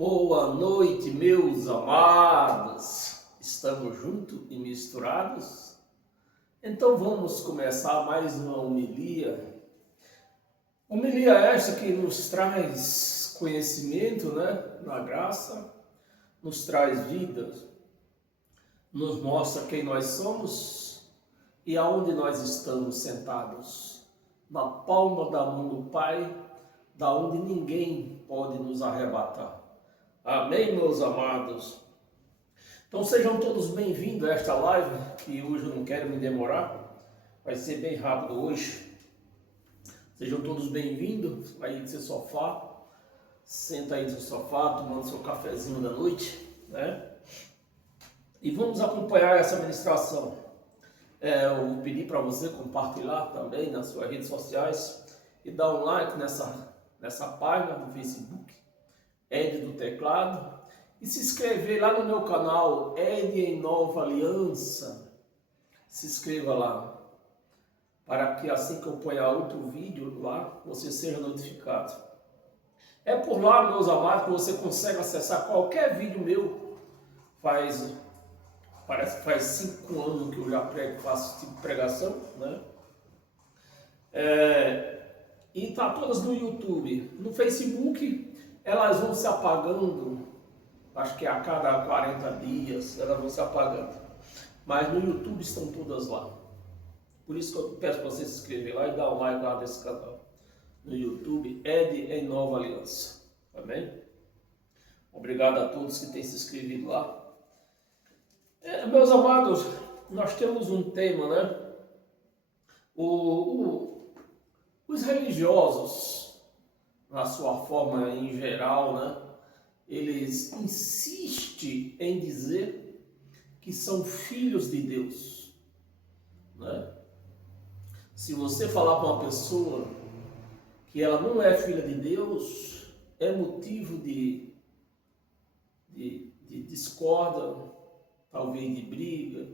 Boa noite, meus amados. Estamos juntos e misturados? Então vamos começar mais uma homilia. Homilia esta que nos traz conhecimento, na graça, nos traz vida, nos mostra quem nós somos e aonde nós estamos sentados. Na palma da mão do Pai, da onde ninguém pode nos arrebatar. Amém, meus amados? Então sejam todos bem-vindos a esta live, que hoje eu não quero me demorar, vai ser bem rápido hoje. Sejam todos bem-vindos aí do seu sofá, senta aí no seu sofá, tomando seu cafezinho da noite, E vamos acompanhar essa ministração. Eu vou pedir para você compartilhar também nas suas redes sociais e dar um like nessa página do Facebook, Ed do Teclado, e se inscrever lá no meu canal Ed em Nova Aliança. Se inscreva lá, para que assim que eu ponhar outro vídeo lá, você seja notificado. É por lá, meus amados, que você consegue acessar qualquer vídeo meu. Parece que faz 5 anos que eu já faço esse tipo de pregação, E tá todas no YouTube. No Facebook, elas vão se apagando, acho que a cada 40 dias elas vão se apagando. Mas no YouTube estão todas lá. Por isso que eu peço para você se inscrever lá e dar um like lá nesse canal. No YouTube, Ed em Nova Aliança. Amém? Obrigado a todos que têm se inscrevido lá. Meus amados, nós temos um tema, Os religiosos, na sua forma em geral, eles insistem em dizer que são filhos de Deus, Se você falar para uma pessoa que ela não é filha de Deus, é motivo de discórdia, talvez de briga,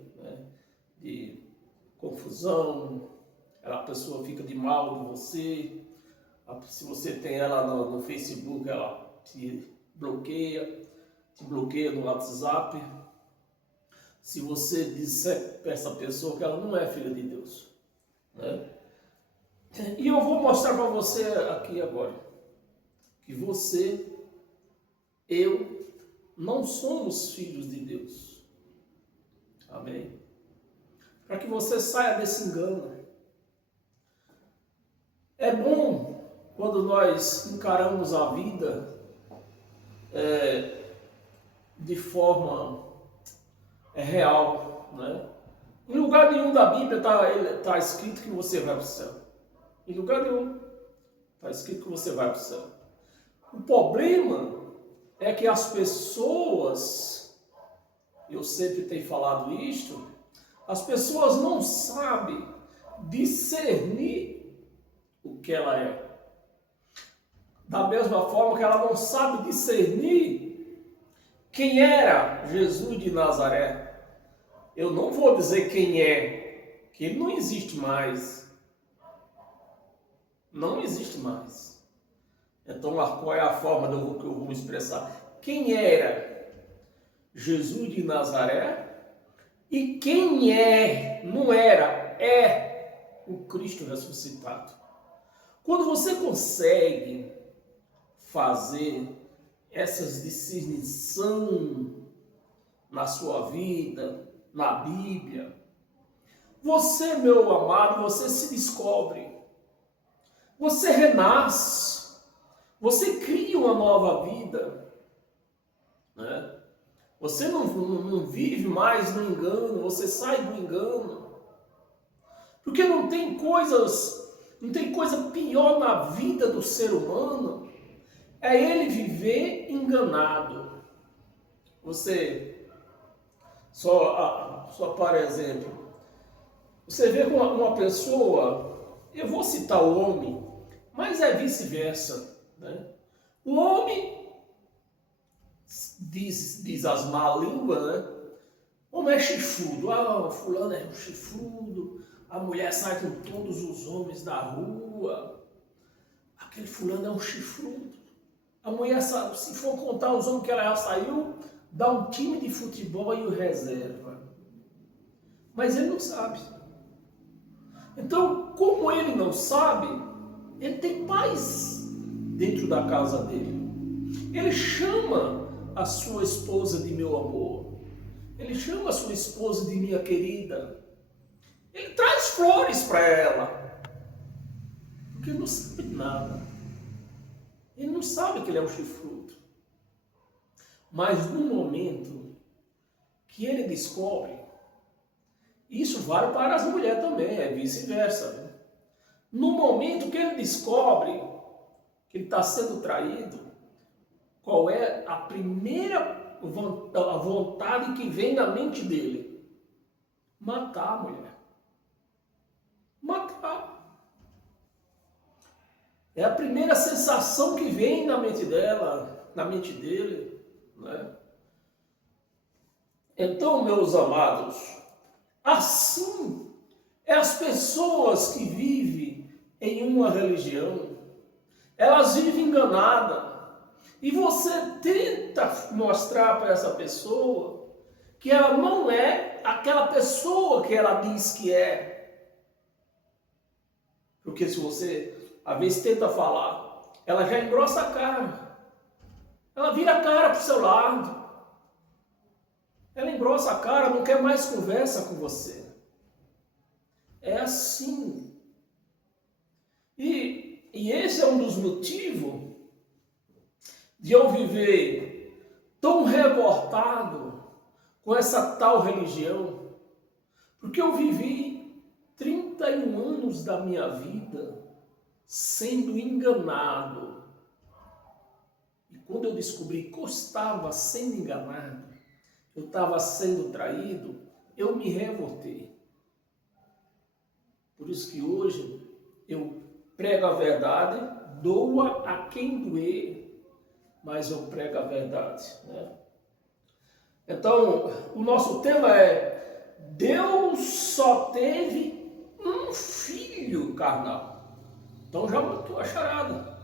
de confusão. A pessoa fica de mal de você. Se você tem ela no Facebook, ela te bloqueia no WhatsApp. Se você disser para essa pessoa que ela não é filha de Deus, E eu vou mostrar para você aqui agora que eu não somos filhos de Deus. Amém? Para que você saia desse engano. É bom quando nós encaramos a vida de forma real, Em lugar nenhum da Bíblia está escrito que você vai para o céu. Em lugar nenhum está escrito que você vai para o céu. O problema é que as pessoas, eu sempre tenho falado isto, as pessoas não sabem discernir o que ela é. Da mesma forma que ela não sabe discernir quem era Jesus de Nazaré. Eu não vou dizer quem é, que ele não existe mais. Não existe mais. Então, qual é a forma que eu vou expressar? Quem era Jesus de Nazaré e quem é o Cristo ressuscitado. Quando você consegue fazer essas discernição na sua vida, na Bíblia, você, meu amado, você se descobre, você renasce, você cria uma nova vida, Você não vive mais no engano, você sai do engano, porque não tem coisa pior na vida do ser humano, é ele viver enganado. Você, só para exemplo, você vê uma pessoa, eu vou citar o homem, mas é vice-versa, O homem, diz as má línguas, O homem é chifrudo, fulano é um chifrudo, a mulher sai com todos os homens da rua, aquele fulano é um chifrudo. A mulher, se for contar os homens que ela já saiu, dá um time de futebol e o reserva. Mas ele não sabe. Então, como ele não sabe, ele tem paz dentro da casa dele. Ele chama a sua esposa de meu amor. Ele chama a sua esposa de minha querida. Ele traz flores para ela. Porque ele não sabe nada. Ele não sabe que ele é um chifrudo. Mas no momento que ele descobre, isso vale para as mulheres também, é vice-versa. Né? No momento que ele descobre que ele está sendo traído, qual é a primeira vontade que vem na mente dele? Matar a mulher. Matar. É a primeira sensação que vem na mente dela, na mente dele, né? Então, meus amados, assim é as pessoas que vivem em uma religião, elas vivem enganadas. E você tenta mostrar para essa pessoa que ela não é aquela pessoa que ela diz que é. Porque se você, às vezes, tenta falar, ela já engrossa a cara. Ela vira a cara para o seu lado. Ela engrossa a cara, não quer mais conversa com você. É assim. E esse é um dos motivos de eu viver tão revoltado com essa tal religião. Porque eu vivi 31 anos da minha vida sendo enganado. E quando eu descobri que eu estava sendo enganado, eu estava sendo traído, eu me revoltei. Por isso que hoje eu prego a verdade, doa a quem doer, mas eu prego a verdade. Né? Então, o nosso tema é: Deus só teve um filho carnal. Então já matou a charada.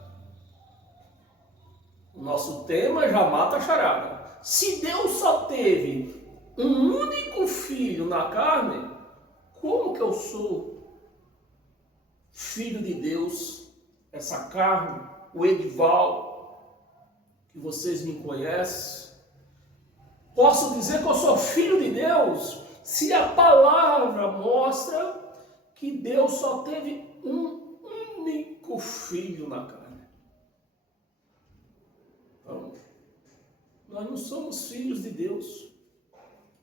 O nosso tema já mata a charada. Se Deus só teve um único filho na carne, como que eu sou filho de Deus? Essa carne, o Edival, que vocês me conhecem. Posso dizer que eu sou filho de Deus se a palavra mostra que Deus só teve um único filho na carne. Então, nós não somos filhos de Deus.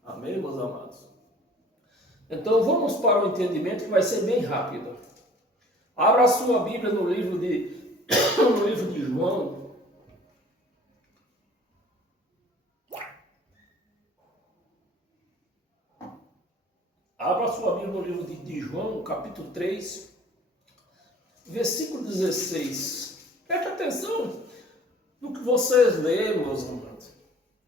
Amém, meus amados? Então vamos para o entendimento que vai ser bem rápido. Abra a sua Bíblia no livro de João. Abra a sua Bíblia no livro de João, capítulo 3, versículo 16. Preste atenção no que vocês leem, meus amados.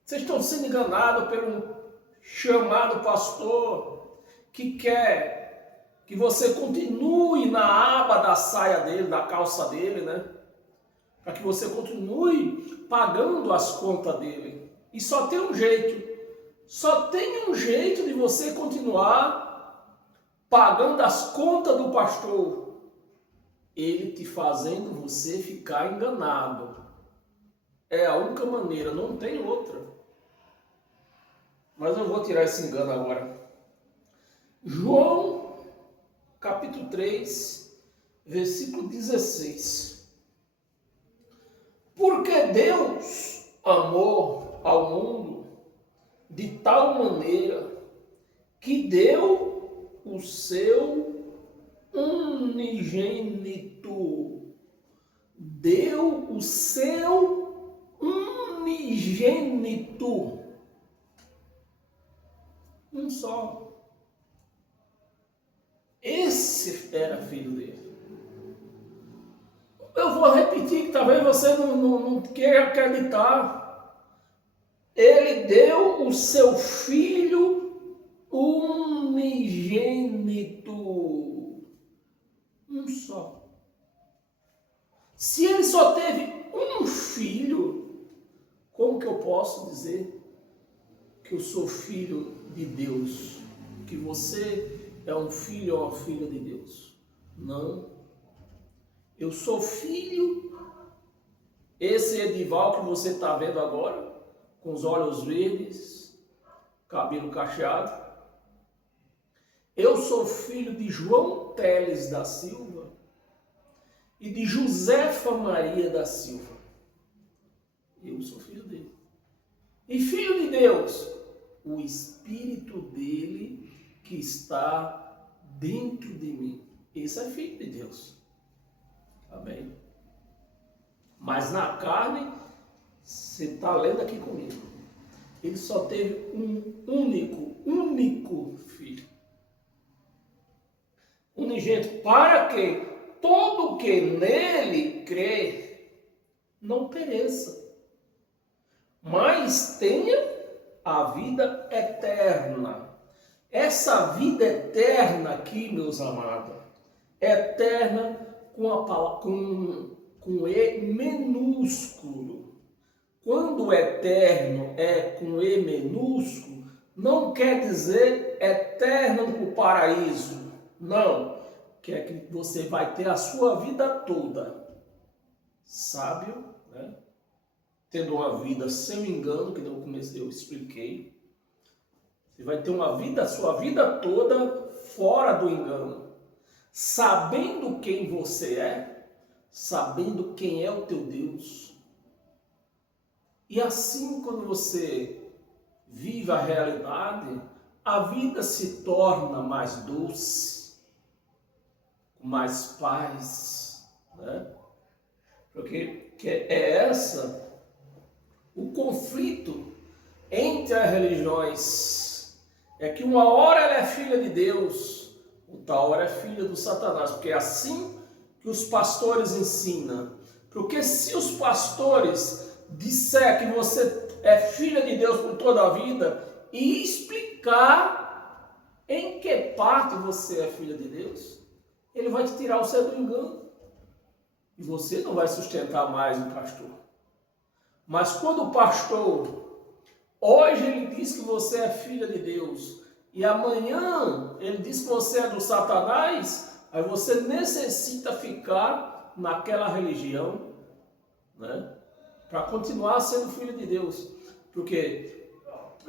Vocês estão sendo enganados pelo chamado pastor que quer que você continue na aba da saia dele, da calça dele, né? Para que você continue pagando as contas dele. E só tem um jeito de você continuar pagando as contas do pastor. Ele te fazendo você ficar enganado. É a única maneira, não tem outra. Mas eu vou tirar esse engano agora. João, capítulo 3, versículo 16. Porque Deus amou ao mundo de tal maneira que deu o seu unigênito. Deu o seu unigênito. Um só. Esse era filho dele. Eu vou repetir que talvez você não queira acreditar. Ele deu o seu filho unigênito. Um só. Se ele só teve um filho, como que eu posso dizer que eu sou filho de Deus? Que você é um filho ou uma filha de Deus? Não. Eu sou filho, esse Edival que você está vendo agora, com os olhos verdes, cabelo cacheado. Eu sou filho de João Teles da Silva e de Josefa Maria da Silva. Eu sou filho dele. E filho de Deus, o Espírito dele que está dentro de mim. Esse é filho de Deus. Amém? Mas na carne, você está lendo aqui comigo, ele só teve um único filho. Unigênito, para que todo que nele crê não pereça, mas tenha a vida eterna. Essa vida eterna aqui, meus amados, eterna com a palavra, com E minúsculo. Quando o eterno é com E minúsculo, não quer dizer eterno no paraíso. Não. Quer que você vai ter a sua vida toda sábio, né? Tendo uma vida sem engano, que eu expliquei. Você vai ter uma vida, a sua vida toda fora do engano. Sabendo quem você é, sabendo quem é o teu Deus. E assim, quando você vive a realidade, a vida se torna mais doce, com mais paz, né? Porque é o conflito entre as religiões. É que uma hora ela é filha de Deus, outra hora é filha do Satanás, porque é assim que os pastores ensinam. Porque se os pastores disser que você é filha de Deus por toda a vida e explicar em que parte você é filha de Deus, ele vai te tirar você do engano. E você não vai sustentar mais o pastor. Mas quando o pastor, hoje ele diz que você é filha de Deus, e amanhã ele diz que você é do Satanás, aí você necessita ficar naquela religião, né? Para continuar sendo filho de Deus. Porque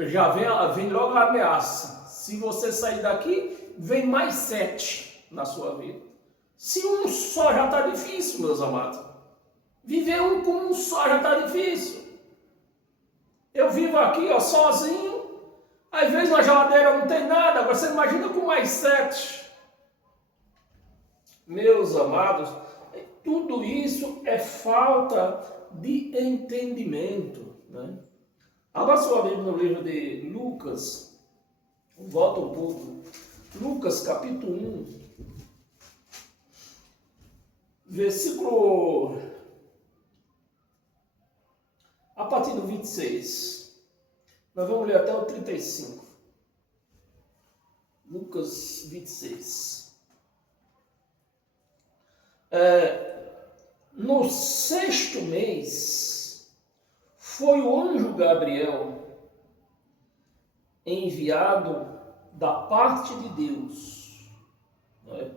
já vem logo a ameaça. Se você sair daqui, vem mais 7 na sua vida. Se um só já está difícil, meus amados. Viver com um só já está difícil. Eu vivo aqui, ó, sozinho. Às vezes na geladeira não tem nada. Agora você imagina com mais 7. Meus amados, tudo isso é falta de entendimento, né? Abra sua Bíblia no livro de Lucas. Volta um pouco. Lucas capítulo 1. Versículo a partir do 26. Nós vamos ler até o 35. Lucas 26. No 6º mês, foi o anjo Gabriel enviado da parte de Deus, né,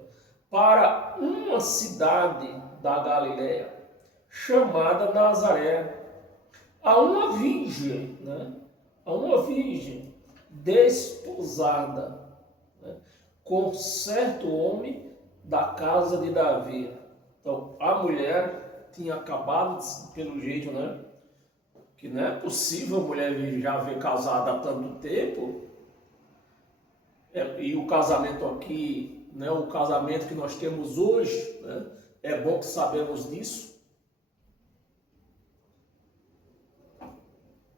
para uma cidade da Galileia, chamada Nazaré, a uma virgem, né, a uma virgem desposada, né, com certo homem da casa de Davi. Então, a mulher tinha acabado, pelo jeito, né? Que não é possível a mulher já ver casada há tanto tempo. E o casamento aqui, né? O casamento que nós temos hoje, né? É bom que sabemos disso.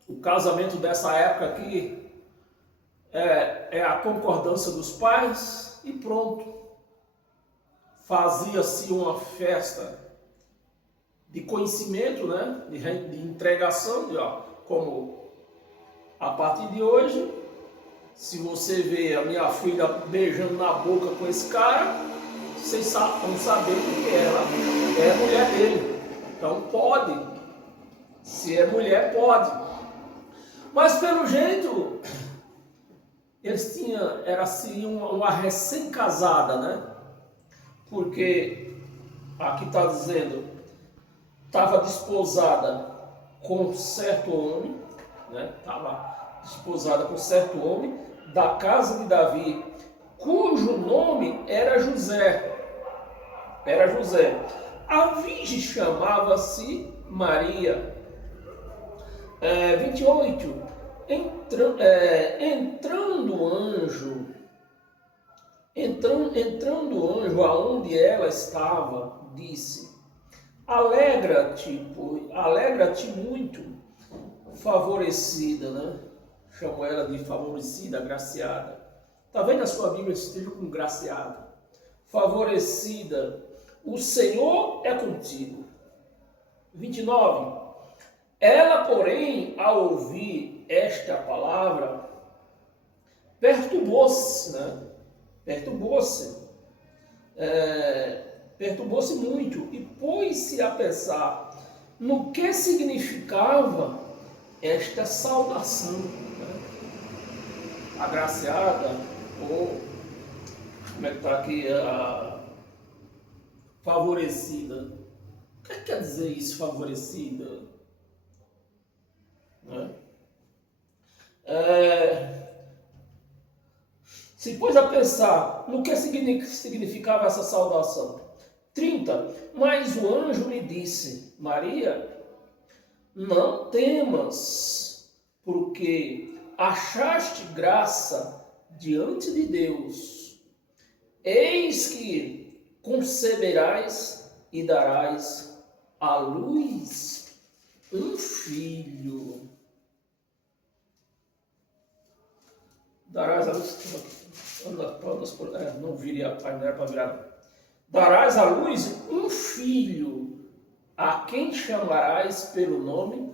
O casamento dessa época aqui é a concordância dos pais e pronto. Fazia-se uma festa de conhecimento, né? De entregação, como a partir de hoje, se você vê a minha filha beijando na boca com esse cara, vocês vão saber que ela é a mulher dele. Então pode Se é mulher, pode. Mas pelo jeito, eles tinham, era assim uma recém-casada, né? Porque aqui está dizendo, estava desposada com certo homem, né? Estava desposada com certo homem da casa de Davi, cujo nome era José. Era José. A virgem chamava-se Maria. 28. Entrando o anjo aonde ela estava, disse: alegra-te muito, favorecida, né? Chamou ela de favorecida, agraciada. Está vendo a sua Bíblia esteja com graciada? Favorecida, o Senhor é contigo. 29. Ela, porém, ao ouvir esta palavra, perturbou-se, né? Perturbou-se muito e pôs-se a pensar no que significava esta saudação, né? Agraciada, ou como é que está aqui, favorecida. O que quer dizer isso, favorecida? Né? Se pôs a pensar no que significava essa saudação. 30. Mas o anjo lhe disse: Maria, não temas, porque achaste graça diante de Deus. Eis que conceberás e darás à luz um filho. Darás à luz. Não viria a painel para virar. Darás à luz um filho, a quem chamarás pelo nome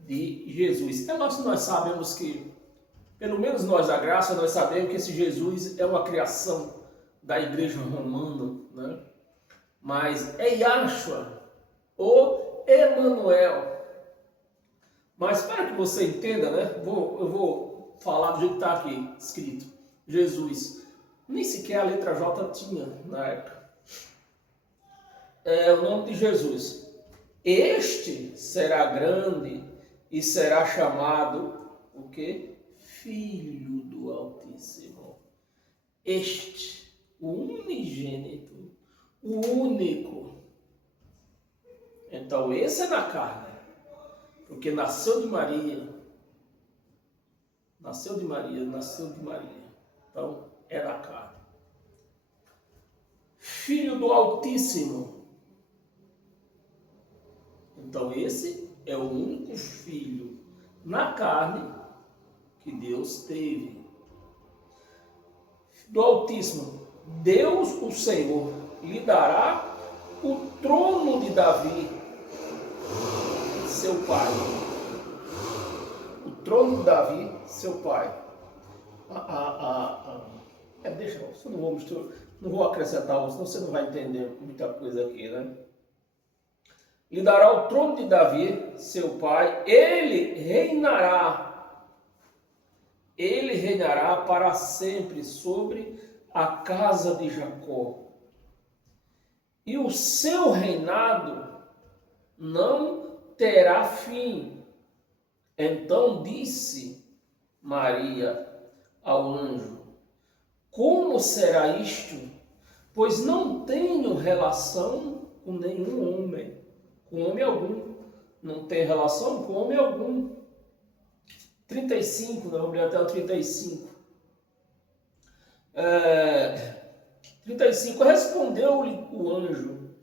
de Jesus. Nós sabemos que, pelo menos nós da graça, nós sabemos que esse Jesus é uma criação da igreja romana, né? Mas é Yahshua, ou Emanuel. Mas para que você entenda, né? Eu vou falar do jeito que está aqui escrito. Jesus. Nem sequer a letra J tinha na época. É o nome de Jesus. Este será grande e será chamado o quê? Filho do Altíssimo. Este, o unigênito, o único. Então esse é na carne, porque nasceu de Maria. Então é da carne. Filho do Altíssimo. Então esse é o único filho na carne que Deus teve. Do Altíssimo, Deus, o Senhor, lhe dará o trono de Davi, seu pai. O trono de Davi, seu pai. Deixa eu, não vou acrescentar, senão você não vai entender muita coisa aqui, né? Lhe dará o trono de Davi, seu pai, ele reinará para sempre sobre a casa de Jacó. E o seu reinado não terá fim. Então disse Maria ao anjo: como será isto? Pois não tenho relação com nenhum homem, com homem algum. Não tem relação com homem algum. 35, vamos ler até o 35. 35. Respondeu-lhe o anjo: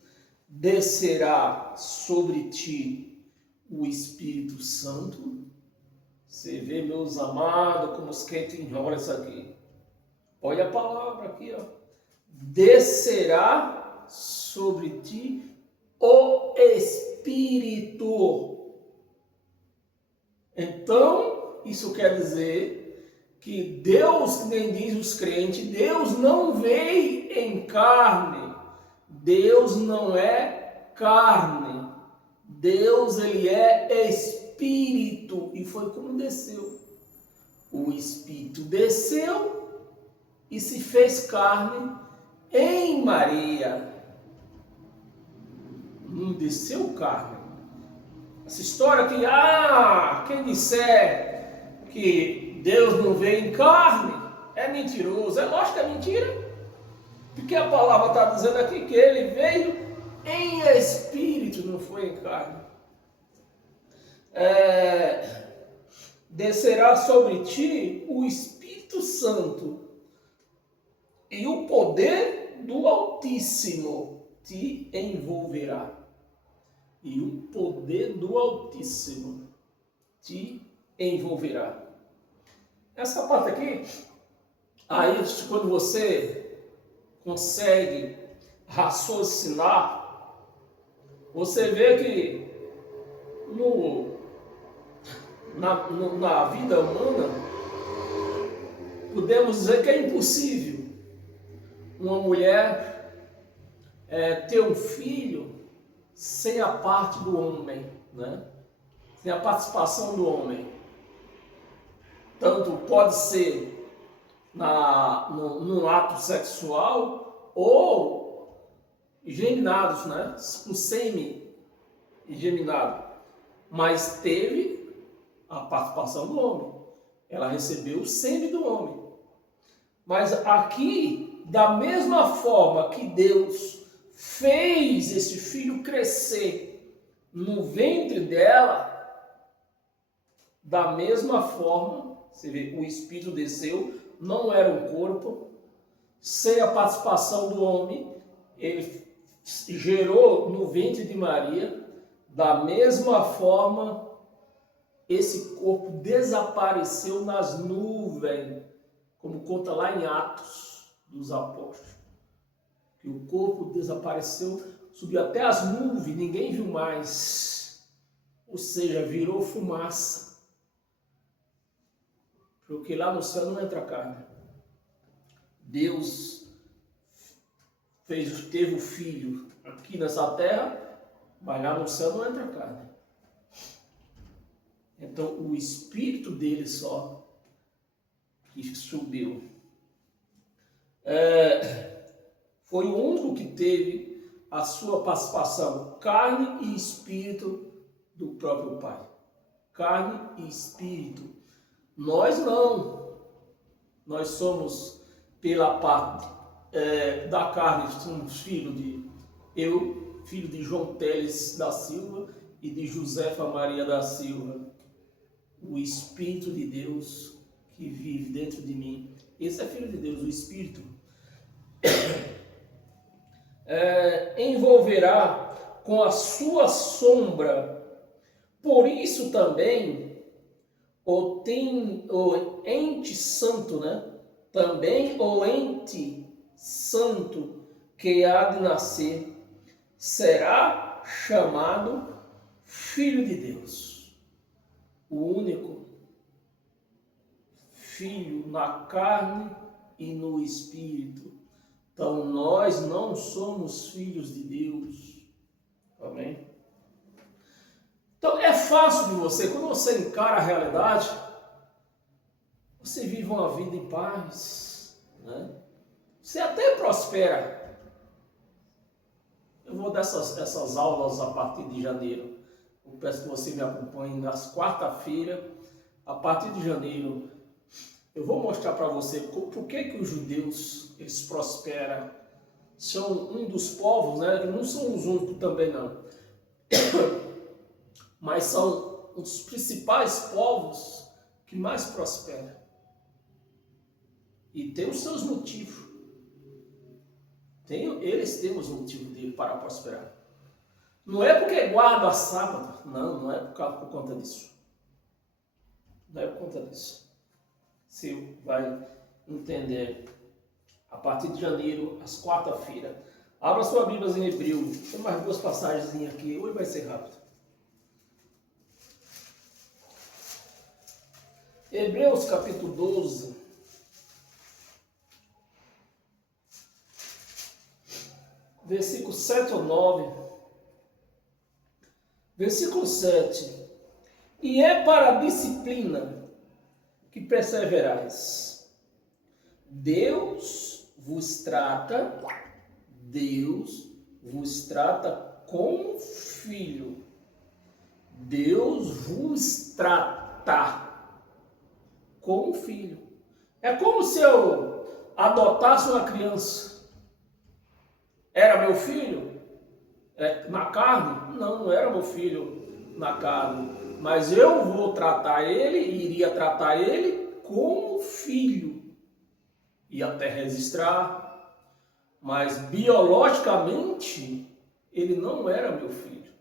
descerá sobre ti o Espírito Santo. Você vê, meus amados, como os crentes enrolam isso aqui. Olha a palavra aqui, ó. Descerá sobre ti o Espírito. Então, isso quer dizer que Deus, que nem diz os crentes, Deus não veio em carne. Deus não é carne. Deus, ele é Espírito, e foi como desceu. O Espírito desceu e se fez carne em Maria. Não desceu carne. Essa história que, quem disser que Deus não veio em carne, é mentiroso. É lógico que é mentira. Porque a palavra está dizendo aqui que ele veio em espírito, não foi em carne. Descerá sobre ti o Espírito Santo e o poder do Altíssimo te envolverá. E o poder do Altíssimo te envolverá. Essa parte aqui, aí quando você consegue raciocinar, você vê que na vida humana, podemos dizer que é impossível uma mulher ter um filho sem a parte do homem, né? Sem a participação do homem. Tanto pode ser num ato sexual ou geminados, né? Com sêmen geminado. Mas teve a participação do homem. Ela recebeu o sêmen do homem. Mas aqui, da mesma forma que Deus fez esse filho crescer no ventre dela, da mesma forma, você vê, o Espírito desceu, não era um corpo, sem a participação do homem, ele gerou no ventre de Maria, da mesma forma, esse corpo desapareceu nas nuvens, como conta lá em Atos dos Apóstolos. Que o corpo desapareceu, subiu até as nuvens, ninguém viu mais. Ou seja, virou fumaça. Porque lá no céu não entra carne. Deus teve o filho aqui nessa terra, mas lá no céu não entra carne. Então, o Espírito dele só que subiu. Foi o único que teve a sua participação, carne e espírito do próprio Pai. Carne e espírito. Nós não. Nós somos, pela parte da carne, somos filho de João Teles da Silva e de Josefa Maria da Silva. O Espírito de Deus que vive dentro de mim. Esse é filho de Deus, o Espírito. Envolverá com a sua sombra. Por isso também o ente santo, né? Também o ente santo que há de nascer será chamado Filho de Deus. O único Filho na carne e no Espírito. Então, nós não somos filhos de Deus. Amém? Então, é fácil de você, quando você encara a realidade, você vive uma vida em paz, né? Você até prospera. Eu vou dar essas aulas a partir de janeiro. Eu peço que você me acompanhe nas quarta-feiras, a partir de janeiro. Eu vou mostrar para você por que os judeus, eles prosperam. São um dos povos, né? Não são os únicos também não. Mas são os principais povos que mais prosperam. E tem os seus motivos. Eles têm os motivos dele para prosperar. Não é porque guarda a sábado. Não é por conta disso. Não é por conta disso. Você vai entender a partir de janeiro, às quarta-feira. Abra sua Bíblia em Hebreu. Tem mais duas passagens aqui. Hoje vai ser rápido. Hebreus capítulo 12. Versículo 7 ou 9. Versículo 7. E é para a disciplina que perseverais. Deus vos trata como filho. Deus vos trata como filho. É como se eu adotasse uma criança. Era meu filho na carne? Não, não era meu filho na carne. Mas eu vou tratar ele, iria tratar ele como filho. E até registrar. Mas biologicamente, ele não era meu filho.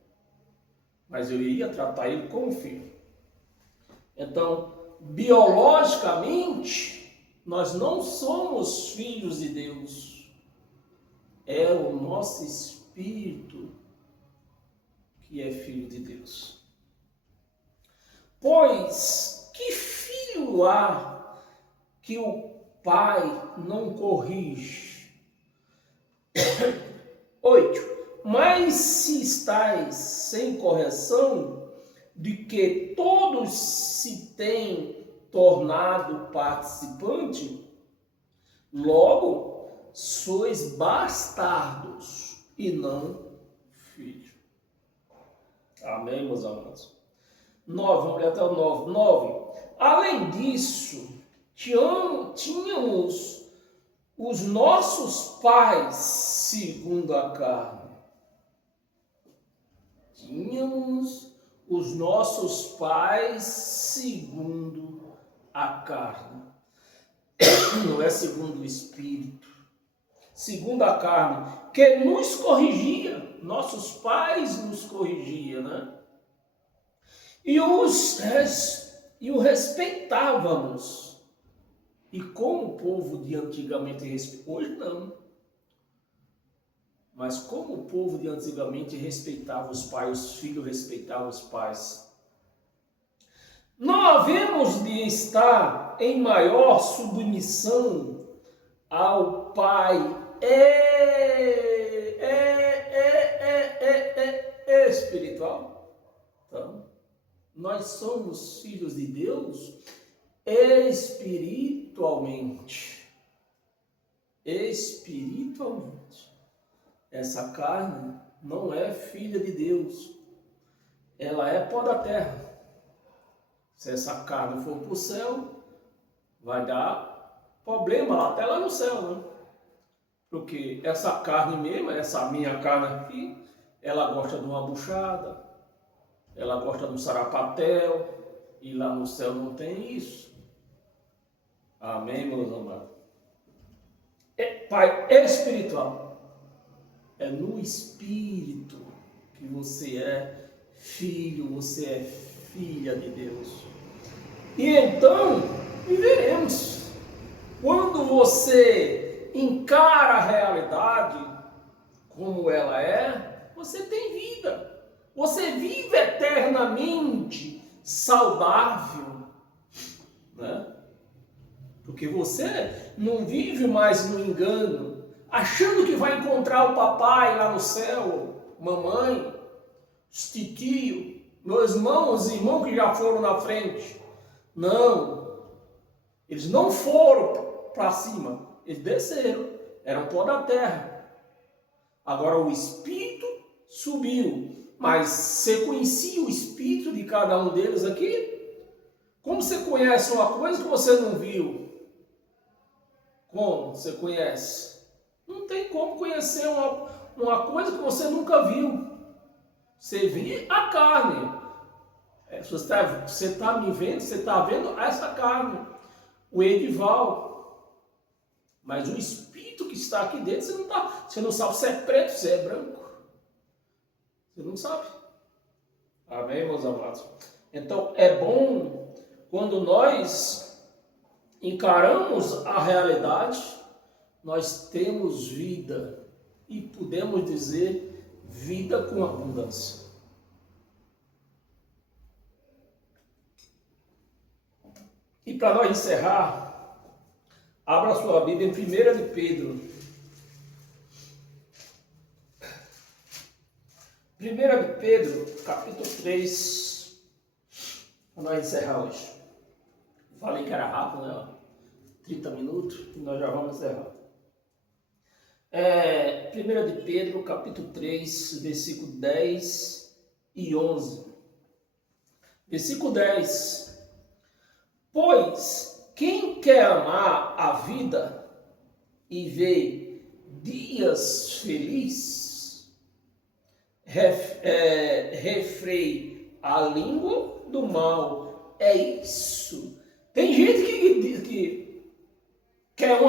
Mas eu iria tratar ele como filho. Então, biologicamente, nós não somos filhos de Deus. É o nosso espírito que é filho de Deus. Pois, que filho há que o pai não corrige? 8. Mas se estáis sem correção, de que todos se têm tornado participante, logo sois bastardos e não filhos. Amém, meus amados? 9, vamos ler até o 9. 9. Além disso, tínhamos os nossos pais segundo a carne. Tínhamos os nossos pais segundo a carne. Não é segundo o Espírito. Segundo a carne, que nos corrigia. Nossos pais nos corrigiam, né? E o respeitávamos. E como o povo de antigamente respeitava, hoje não. Mas como o povo de antigamente respeitava os pais, os filhos respeitavam os pais. Não havemos de estar em maior submissão ao Pai espiritual. Então, nós somos filhos de Deus espiritualmente. Espiritualmente. Essa carne não é filha de Deus. Ela é pó da terra. Se essa carne for para o céu, vai dar problema até lá no céu, né? Porque essa carne mesmo, essa minha carne aqui, ela gosta de uma buchada, ela gosta de um sarapatel, e lá no céu não tem isso. Amém, meus amados? Pai espiritual. É no espírito que você é filho, você é filha de Deus. E então, viveremos. Quando você encara a realidade como ela é, você tem vida. Você vive eternamente saudável, né? Porque você não vive mais no engano, achando que vai encontrar o papai lá no céu, mamãe, os titio, meus irmãos e irmãos que já foram na frente. Não, eles não foram para cima, eles desceram, eram pó da terra. Agora o Espírito subiu, mas você conhecia o Espírito de cada um deles aqui? Como você conhece uma coisa que você não viu? Como você conhece? Não tem como conhecer uma coisa que você nunca viu. Você viu a carne. Você está me vendo, você está vendo essa carne. O Edival. Mas o Espírito que está aqui dentro, você não sabe se é preto, se é branco. Você não sabe. Amém, meus amados? Então, é bom quando nós encaramos a realidade, nós temos vida e podemos dizer vida com abundância. E para nós encerrar, abra sua Bíblia em 1 de Pedro. 1 de Pedro, capítulo 3, para nós encerrar hoje. Falei que era rápido, né? 30 minutos, e nós já vamos encerrar. 1 de Pedro, capítulo 3, versículo 10 e 11. Versículo 10. Pois quem quer amar a vida e ver dias felizes, refreie a língua do mal. É isso. Tem gente que quer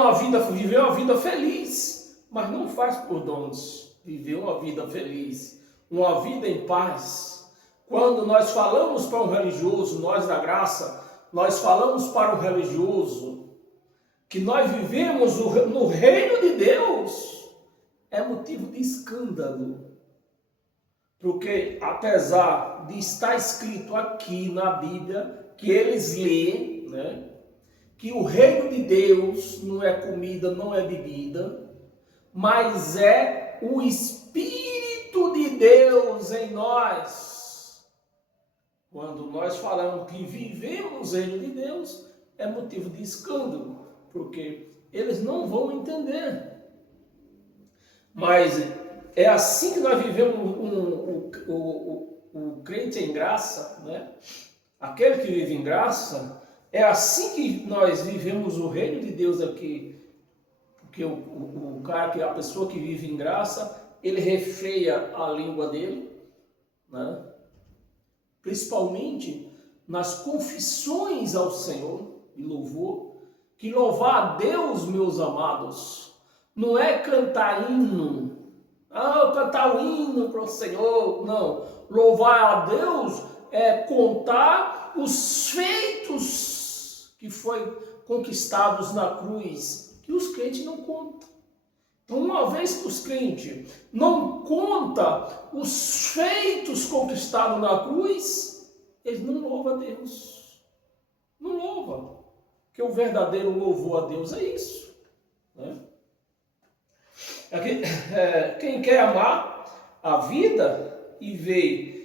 viver uma vida feliz, mas não faz por onde viver uma vida feliz, uma vida em paz. Quando nós falamos para um religioso, nós da graça, nós falamos para um religioso que nós vivemos no reino de Deus, é motivo de escândalo. Porque apesar de estar escrito aqui na Bíblia, que eles lêem, né, que o reino de Deus não é comida, não é bebida, mas é o Espírito de Deus em nós. Quando nós falamos que vivemos o reino de Deus, é motivo de escândalo, porque eles não vão entender. Mas é assim que nós vivemos o crente em graça, né? Aquele que vive em graça, é assim que nós vivemos o reino de Deus aqui. Porque a pessoa que vive em graça, ele refreia a língua dele, né? Principalmente nas confissões ao Senhor e louvor. Que louvar a Deus, meus amados, não é cantar hino. Cantar o hino para o Senhor. Não. Louvar a Deus é contar os feitos que foi conquistados na cruz, que os crentes não contam. Então, uma vez que os crentes não contam os feitos conquistados na cruz, eles não louvam a Deus. Não louvam. Porque o verdadeiro louvor a Deus é isso, né? Quem quer amar a vida e ver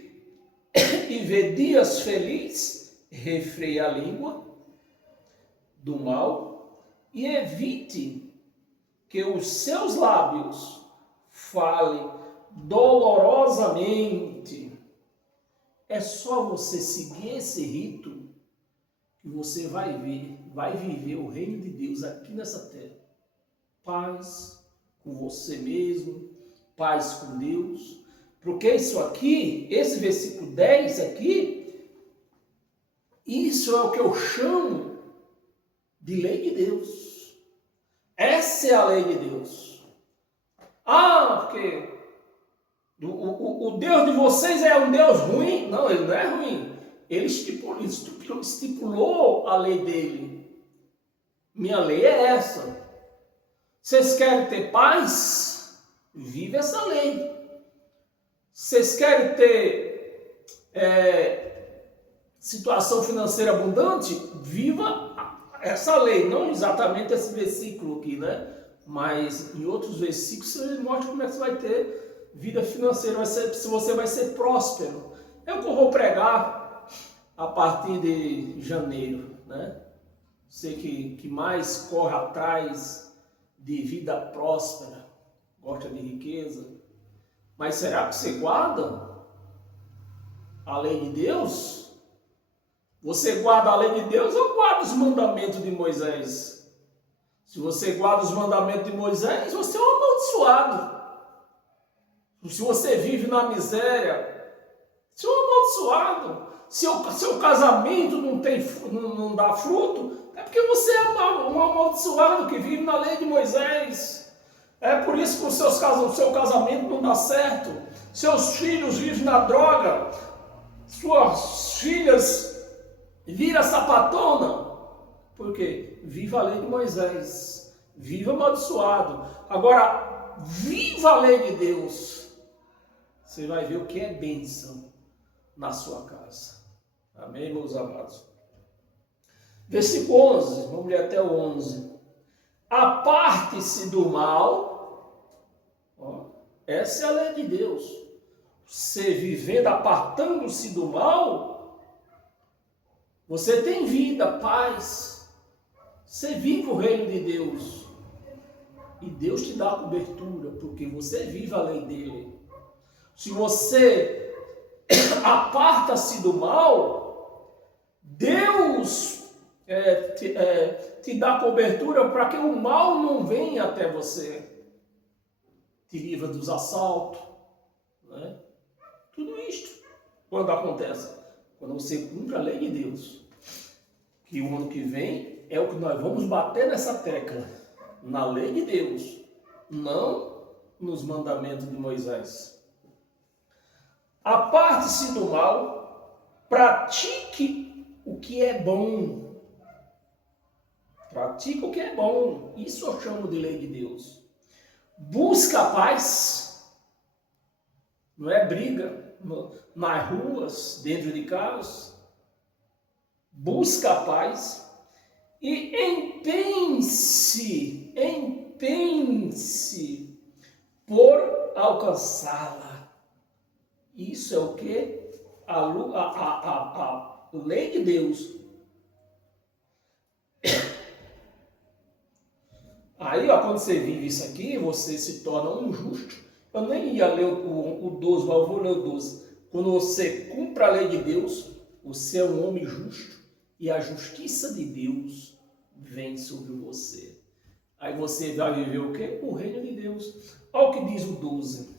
dias felizes, refreie a língua do mal e evite que os seus lábios falem dolorosamente. É só você seguir esse rito que você vai viver o reino de Deus aqui nessa terra. Paz com você mesmo, paz com Deus. Porque isso aqui, esse versículo 10 aqui, isso é o que eu chamo de lei de Deus. Essa é a lei de Deus. Porque o Deus de vocês é um Deus ruim? Não, ele não é ruim. Ele estipulou a lei dele. Minha lei é essa. Vocês querem ter paz? Vive essa lei. Vocês querem ter situação financeira abundante? Viva essa lei. Não exatamente esse versículo aqui, né? Mas em outros versículos você mostra como é que você vai ter vida financeira, se você vai ser próspero. É o que eu vou pregar a partir de janeiro, né? Você que mais corre atrás de vida próspera, gosta de riqueza, mas será que você guarda a lei de Deus? Você guarda a lei de Deus ou guarda os mandamentos de Moisés? Se você guarda os mandamentos de Moisés, você é um amaldiçoado. Se você vive na miséria, você é um amaldiçoado. Se o seu casamento não dá fruto, é porque você é um amaldiçoado que vive na lei de Moisés. É por isso que o seu casamento não dá certo. Seus filhos vivem na droga. Suas filhas viram sapatona. Por quê? Viva a lei de Moisés. Viva amaldiçoado. Agora, viva a lei de Deus. Você vai ver o que é bênção na sua casa. Amém, meus amados? Versículo 11, vamos ler até o 11. Aparte-se do mal. Essa é a lei de Deus. você vivendo, apartando-se do mal, você tem vida, paz. Você vive o reino de Deus. E Deus te dá a cobertura, porque você vive a lei dele. Se você aparta-se do mal, Deus te dá cobertura para que o mal não venha até você. Te livra dos assaltos, né? Tudo isto, quando acontece? Quando você cumpre a lei de Deus. Que o ano que vem é o que nós vamos bater nessa tecla. Na lei de Deus, não nos mandamentos de Moisés. Aparte-se do mal, pratique o que é bom. Pratique o que é bom. Isso eu chamo de lei de Deus. Busca a paz. Não é briga nas ruas, dentro de casa. Busca a paz. E empenhe-se por alcançá-la. Isso é o que? A lei de Deus. Aí, ó, quando você vive isso aqui, você se torna um justo. Eu nem ia ler o 12, mas eu vou ler o 12. Quando você cumpre a lei de Deus, você é um homem justo e a justiça de Deus vem sobre você. Aí você vai viver o quê? O reino de Deus. Olha o que diz o 12.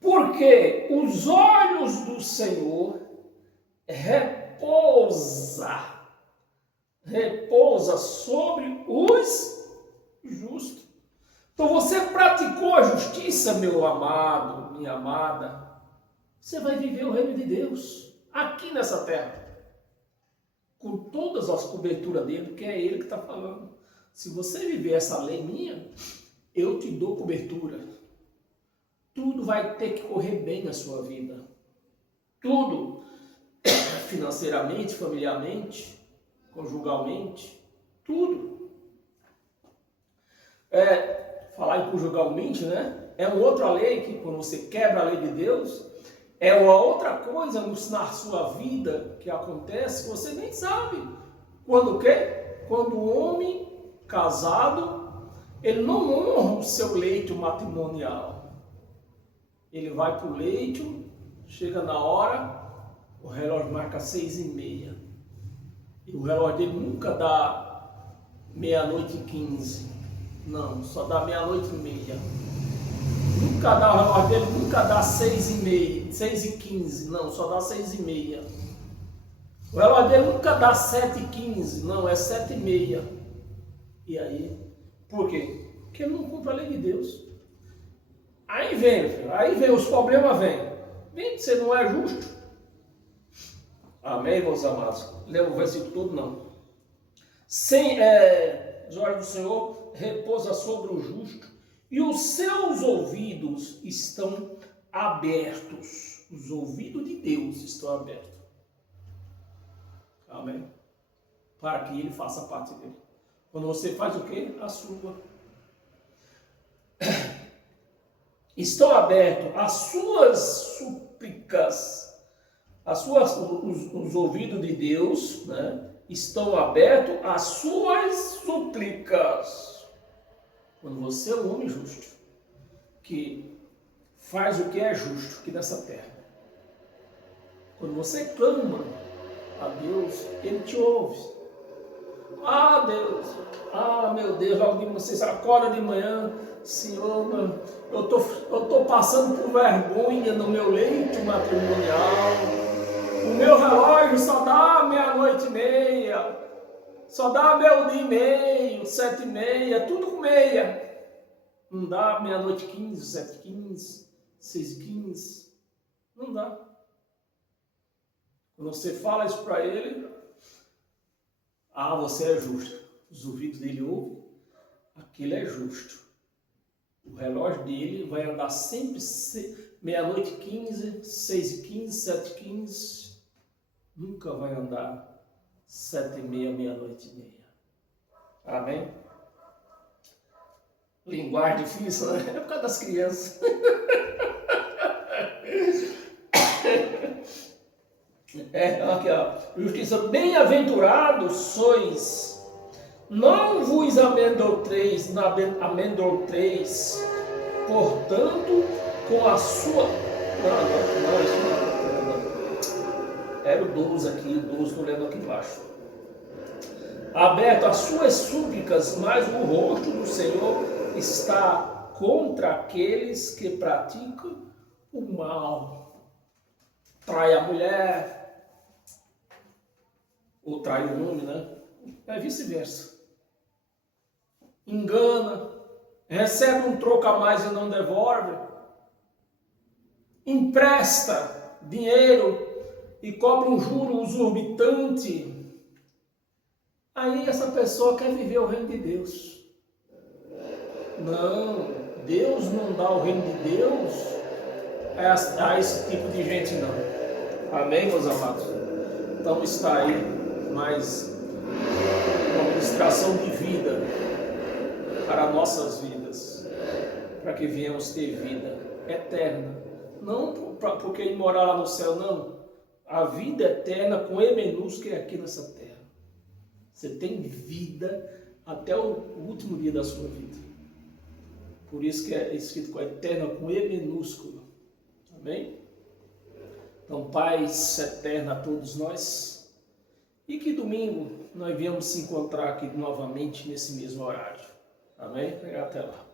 Porque os olhos do Senhor repousa sobre os justos. Então você praticou a justiça, meu amado, minha amada, você vai viver o reino de Deus aqui nessa terra, com todas as coberturas dele, porque é ele que está falando. Se você viver essa lei minha, eu te dou cobertura. Tudo vai ter que correr bem na sua vida. Tudo. Financeiramente, familiarmente, conjugalmente, tudo. Falar em conjugalmente, né? É uma outra lei que quando você quebra a lei de Deus, é uma outra coisa na sua vida que acontece que você nem sabe. Quando o quê? Quando o homem casado, ele não honra o seu leito matrimonial. Ele vai para o leito, chega na hora, o relógio marca 6h30. E o relógio dele nunca dá 00:15. Não, só dá 00:30. Nunca dá, o relógio dele nunca dá 6h30, 6h15. Não, só dá 6h30. O relógio dele nunca dá 7h15. Não, é 7h30. E aí? Por quê? Porque ele não cumpre a lei de Deus. Aí vem, os problemas vêm. Vem, você não é justo. Amém, meus amados? Lê o versículo todo, não. Os olhos do Senhor repousa sobre o justo e os seus ouvidos estão abertos. Os ouvidos de Deus estão abertos. Amém? Para que ele faça parte dele. Quando você faz o quê? A sua. Estão abertos as suas súplicas. Os ouvidos de Deus, né, estão abertos às suas súplicas. Quando você é um homem justo, que faz o que é justo aqui nessa terra. Quando você clama a Deus, Ele te ouve. Ah, Deus, meu Deus, alguém vocês acorda de manhã, Senhor, eu tô passando por vergonha no meu leito matrimonial. O meu relógio só dá 00:30, só dá 00:30, 7h30, tudo com meia. Não dá 00:15, 7h15, 6h15, não dá. Quando você fala isso para ele, você é justo. Os ouvidos dele ouvem, aquilo é justo. O relógio dele vai andar sempre 00:15, 6h15, 7h15. Nunca vai andar 7h30, 00:30. Amém? Linguagem difícil, né? É por causa das crianças. Aqui, ó. Justiça, bem-aventurados sois, não vos amedronteis, portanto, com a sua... Não, isso não. Era o 12 aqui, o 12, estou lendo aqui embaixo. Aberto as suas súplicas, mas o rosto do Senhor está contra aqueles que praticam o mal. Trai a mulher, ou trai o homem, né? É vice-versa. Engana, recebe um troco a mais e não devolve, empresta dinheiro e cobra um juro exorbitante. Aí essa pessoa quer viver o reino de Deus. Não, Deus não dá o reino de Deus a esse tipo de gente, não. Amém, meus amados? Então está aí mais uma ministração de vida para nossas vidas, para que venhamos ter vida eterna. Não porque ir morar lá no céu, não. A vida eterna com E minúsculo é aqui nessa terra. Você tem vida até o último dia da sua vida. Por isso que é escrito com eterna com E minúsculo. Amém? Então, paz eterna a todos nós. E que domingo nós viemos se encontrar aqui novamente nesse mesmo horário. Amém? Até lá.